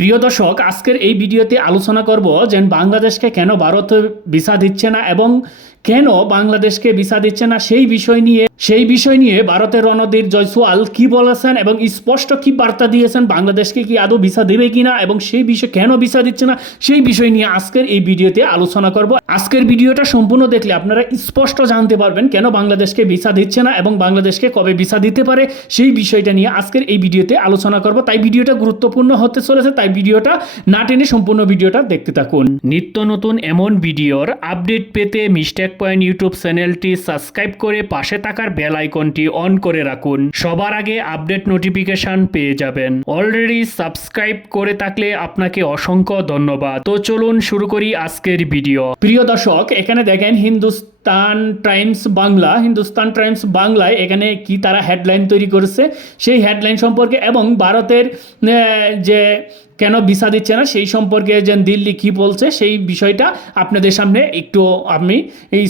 প্রিয় দর্শক, আজকের এই ভিডিওতে আলোচনা করব যে বাংলাদেশকে কেন ভারত ভিসা দিচ্ছে না এবং কেন বাংলাদেশকে ভিসা দিচ্ছে না সেই বিষয় নিয়ে ভারতের রণধীর জয়সওয়াল কি বলেছেন এবং স্পষ্ট কি বার্তা দিয়েছেন, বাংলাদেশকে কি আদৌ ভিসা দেবে কিনা এবং সেই বিষয় কেন ভিসা দিচ্ছে না সেই বিষয় নিয়ে আজকের এই ভিডিওতে আলোচনা করব। আজকের ভিডিওটা সম্পূর্ণ দেখলে আপনারা স্পষ্ট জানতে পারবেন কেন বাংলাদেশকে ভিসা দিচ্ছে না এবং বাংলাদেশকে কবে ভিসা দিতে পারে সেই বিষয়টা নিয়ে আজকের এই ভিডিওতে আলোচনা করব। তাই ভিডিওটা গুরুত্বপূর্ণ হতে চলেছে, তাই ভিডিওটা না টেনে সম্পূর্ণ ভিডিওটা দেখতে থাকুন। নিত্য নতুন এমন ভিডিওর আপডেট পেতে মিস্টেক পয়েন্ট ইউটিউব চ্যানেলটি সাবস্ক্রাইব করে পাশে থাকার বেল আইকনটি অন করে রাখুন, সবার আগে আপডেট নোটিফিকেশন পেয়ে যাবেন। অলরেডি সাবস্ক্রাইব করে থাকলে আপনাকে অসংখ্য ধন্যবাদ। তো চলুন শুরু করি আজকের ভিডিও। প্রিয় দর্শক, এখানে দেখেন হিন্দুস্তান টাইমস বাংলায় এখানে কি তারা হেডলাইন তৈরি করেছে সেই হেডলাইন সম্পর্কে এবং ভারতের যে কেন ভিসা দিচ্ছে না সেই সম্পর্কে যে দিল্লি কি বলছে সেই বিষয়টা আপনাদের সামনে একটু আমি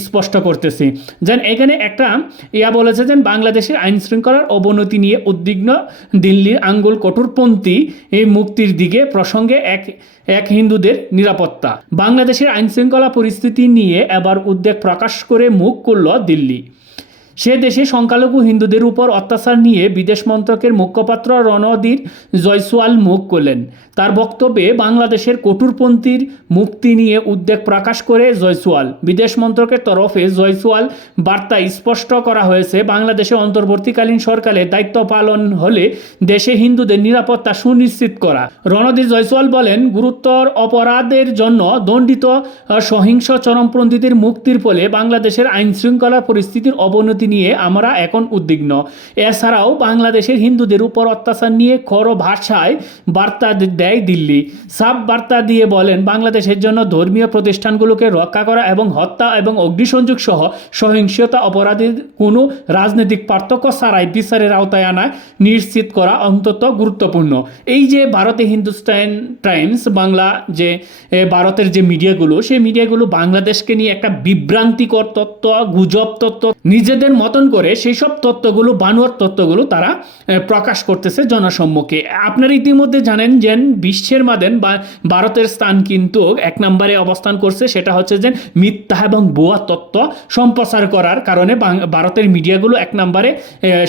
স্পষ্ট করতেছি। যেন এখানে একটা বলেছে যে বাংলাদেশের আইন শৃঙ্খলার অবনতি নিয়ে উদ্বিগ্ন দিল্লির আঙ্গুল কঠোরপন্থী এই মুক্তির দিকে প্রসঙ্গে এক হিন্দুদের নিরাপত্তা। বাংলাদেশের আইন শৃঙ্খলা পরিস্থিতি নিয়ে এবার উদ্বেগ প্রকাশ করে মুখ খুলল দিল্লি। সে দেশে সংখ্যালঘু হিন্দুদের উপর অত্যাচার নিয়ে বিদেশ মন্ত্রকের মুখপাত্র রণধীর জয়সওয়াল মুখ খুললেন। তার বক্তব্যে বাংলাদেশের কঠোরপন্থীর মুক্তি নিয়ে উদ্বেগ প্রকাশ করে জয়সওয়াল বিদেশ মন্ত্রকের তরফে জয়সওয়াল বার্তায় স্পষ্ট করা হয়েছে, বাংলাদেশে অন্তর্বর্তীকালীন সরকারের দায়িত্ব পালন হলে দেশে হিন্দুদের নিরাপত্তা সুনিশ্চিত করা। রণধীর জয়সওয়াল বলেন, গুরুতর অপরাধের জন্য দণ্ডিত সহিংস চরমপন্থীদের মুক্তির ফলে বাংলাদেশের আইন শৃঙ্খলা পরিস্থিতির অবনতি নিয়ে আমরা এখন উদ্বিগ্ন। এছাড়াও বাংলাদেশের হিন্দুদের উপর অত্যাচার নিয়ে খড় ভাষায় বার্তা দেয় দিল্লি। সাব বার্তা দিয়ে বলেন, বাংলাদেশের জন্য ধর্মীয় প্রতিষ্ঠানগুলোকে রক্ষা করা এবং হত্যা এবং অগ্নিসংযোগ সহ সহিংসতা অপরাধের কোনো রাজনৈতিক পার্থক্য ছাড়াই বিচারের আওতায় আনা নিশ্চিত করা অন্তত গুরুত্বপূর্ণ। এই যে ভারতে হিন্দুস্তান টাইমস বাংলা যে ভারতের যে মিডিয়াগুলো সেই মিডিয়াগুলো বাংলাদেশকে নিয়ে একটা বিভ্রান্তিকর তথ্য, গুজব তথ্য নিজেদের মতন করে সেই সব তথ্যগুলো, বানোয়ার তথ্যগুলো তারা প্রকাশ করতেছে জনসম্মুখে। আপনারা ইতিমধ্যে জানেন যে বিশ্বের মাঝে ভারতের স্থান কিন্তু এক নম্বরে অবস্থান করছে, সেটা হচ্ছে যে মিথ্যা এবং ভুয়া তথ্য সম্প্রচার করার কারণে ভারতের মিডিয়াগুলো এক নম্বরে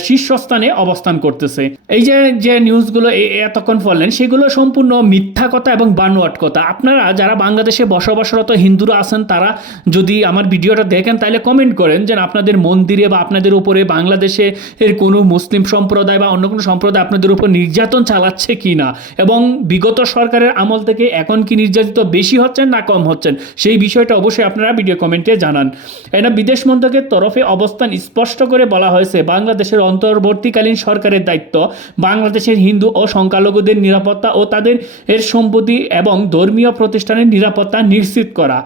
শীর্ষস্থানে অবস্থান করতেছে। এই যে নিউজগুলো এতক্ষণ বললেন সেগুলো সম্পূর্ণ মিথ্যা কথা এবং বানোয়াট কথা। আপনারা যারা বাংলাদেশে বসবাসরত হিন্দুরা আছেন তারা যদি আমার ভিডিওটা দেখেন তাহলে কমেন্ট করেন যে আপনাদের মন্দিরে বা আপনাদের উপরে বাংলাদেশে এর কোনো মুসলিম সম্প্রদায় বা অন্য কোনো সম্প্রদায় আপনাদের উপর নির্যাতন চালাচ্ছে কি না এবং বিগত সরকারের আমল থেকে এখন কি নির্যাতিত বেশি হচ্ছেন না কম হচ্ছেন সেই বিষয়টা অবশ্যই আপনারা ভিডিও কমেন্টে জানান। এটা বিদেশ মন্ত্রকের তরফে অবস্থান স্পষ্ট করে বলা হয়েছে, বাংলাদেশের অন্তর্বর্তীকালীন সরকারের দায়িত্ব বাংলাদেশের হিন্দু ও সংখ্যালঘুদের নিরাপত্তা ও তাদের সম্পত্তি এবং ধর্মীয় প্রতিষ্ঠানের নিরাপত্তা নিশ্চিত করা।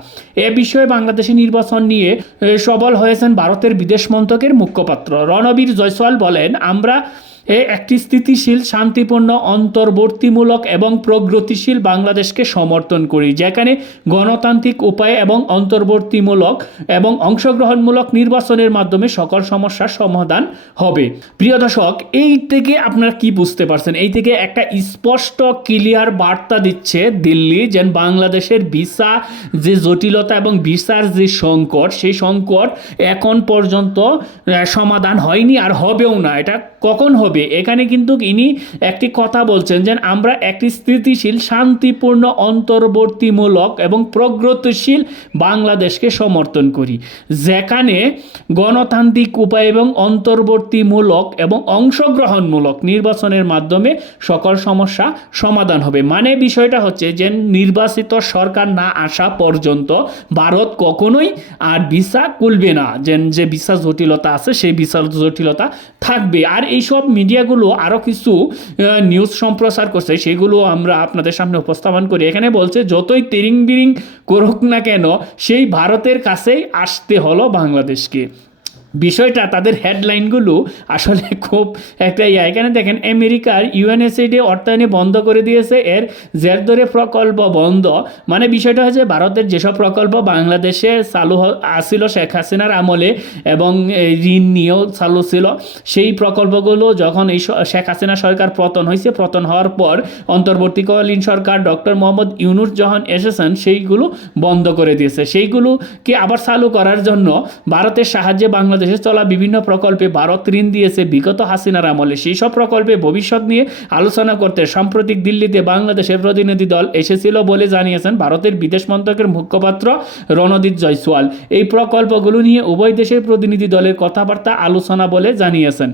এ বিষয়ে বাংলাদেশের নির্বাচন নিয়ে সবল হয়েছেন ভারতের বিদেশ মন্ত্রকের মুখপাত্র রণধীর জয়সওয়াল বলেন, আমরা একটি স্থিতিশীল, শান্তিপূর্ণ, অন্তর্বর্তীমূলক এবং প্রগতিশীল বাংলাদেশকে সমর্থন করি, যেখানে গণতান্ত্রিক উপায়ে এবং অন্তর্বর্তীমূলক এবং অংশগ্রহণমূলক নির্বাচনের মাধ্যমে সকল সমস্যার সমাধান হবে। প্রিয় দর্শক, এই থেকে আপনারা কি বুঝতে পারছেন? এই থেকে একটা স্পষ্ট ক্লিয়ার বার্তা দিচ্ছে দিল্লি যে বাংলাদেশের ভিসা যে জটিলতা এবং ভিসার যে সংকট সেই সংকট এখন পর্যন্ত সমাধান হয়নি আর হবেও না। এটা কখন হবে? এখানে কিন্তু ইনি একটি কথা বলছেন যে আমরা একটি স্থিতিশীল, শান্তিপূর্ণ, অন্তর্বর্তীমূলক এবং প্রগতিশীল বাংলাদেশকে সমর্থন করি, যেখানে গণতান্ত্রিক উপায় এবং অন্তর্বর্তীমূলক এবং অংশগ্রহণমূলক নির্বাচনের মাধ্যমে সকল সমস্যা সমাধান হবে। মানে বিষয়টা হচ্ছে যে নির্বাচিত সরকার না আসা পর্যন্ত ভারত কখনোই আর ভিসা খুলবে না, যে ভিসা জটিলতা আছে সেই ভিসা জটিলতা থাকবে। আর এইসব মিডিয়াগুলো আরও কিছু নিউজ সম্প্রচার করছে, সেগুলো আমরা আপনাদের সামনে উপস্থাপন করি। এখানে বলছে, যতই তেরিং বিরিং করুক না কেন সেই ভারতের কাছেই আসতে হলো বাংলাদেশকে। বিষয়টা তাদের হেডলাইনগুলো আসলে খুব একটা এখানে দেখেন আমেরিকার ইউএনএসএইডি অর্থায়নে বন্ধ করে দিয়েছে, এর জের ধরে প্রকল্প বন্ধ। মানে বিষয়টা হচ্ছে ভারতের যেসব প্রকল্প বাংলাদেশে চালু আসছিল শেখ হাসিনার আমলে এবং ঋণ নিয়েও চালু ছিল, সেই প্রকল্পগুলো যখন এই শেখ হাসিনা সরকার পতন হয়েছে, পতন হওয়ার পর অন্তর্বর্তীকালীন সরকার ডক্টর মোহাম্মদ ইউনূস যখন এসেছেন সেইগুলো বন্ধ করে দিয়েছে। সেইগুলোকে আবার চালু করার জন্য ভারতের সাহায্যে বাংলাদেশে চলা বিভিন্ন প্রকল্পে ভারত ঋণ দিয়েছে বিগত হাসিনার আমলে। সেই সব প্রকল্পে ভবিষ্যৎ নিয়ে আলোচনা করতে সাম্প্রতিক দিল্লিতে বাংলাদেশের প্রতিনিধি দল এসেছিল বলে জানিয়েছেন ভারতের বিদেশ মন্ত্রকের মুখপাত্র রণদীপ জয়সওয়াল। এই প্রকল্পগুলো নিয়ে উভয় দেশের প্রতিনিধি দলের কথাবার্তা আলোচনা বলে জানিয়েছেন।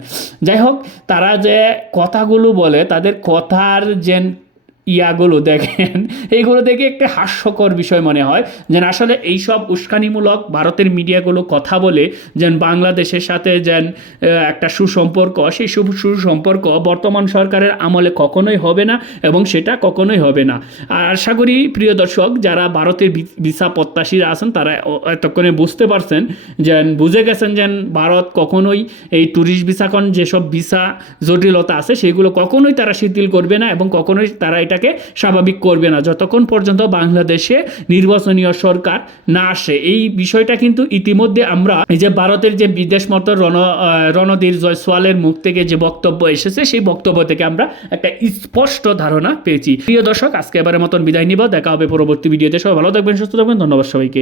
যাই হোক, তারা যে কথাগুলো বলে তাদের কথার যে ইয়াগুলো দেখেন, এইগুলো দেখে একটা হাস্যকর বিষয় মনে হয় যেন আসলে এইসব উস্কানিমূলক ভারতের মিডিয়াগুলো কথা বলে যেন বাংলাদেশের সাথে যেন একটা সুসম্পর্ক, সেই সুসম্পর্ক বর্তমান সরকারের আমলে কখনোই হবে না এবং সেটা কখনোই হবে না। আর আশা করি প্রিয় দর্শক যারা ভারতের ভিসা প্রত্যাশীরা আছেন তারা এতক্ষণে বুঝতে পারছেন, যেন বুঝে গেছেন যেন ভারত কখনোই এই ট্যুরিস্ট ভিসাখন যেসব ভিসা জটিলতা আছে সেগুলো কখনোই তারা শিথিল করবে না এবং কখনোই তারা এটাকে স্বাভাবিক করবে না যতক্ষণ পর্যন্ত বাংলাদেশে নির্বাচনীয় সরকার না আসে। এই বিষয়টা কিন্তু ইতিমধ্যে আমরা এই যে ভারতের যে বিদেশ মন্ত্রী রণদীপ জয়সওয়ালের মুখ থেকে যে বক্তব্য এসেছে সেই বক্তব্য থেকে আমরা একটা স্পষ্ট ধারণা পেয়েছি। প্রিয় দর্শক, আজকে এবারের মতন বিদায় নিব। দেখা হবে পরবর্তী ভিডিওতে। সবাই ভালো থাকবেন, সুস্থ থাকবেন। ধন্যবাদ সবাইকে।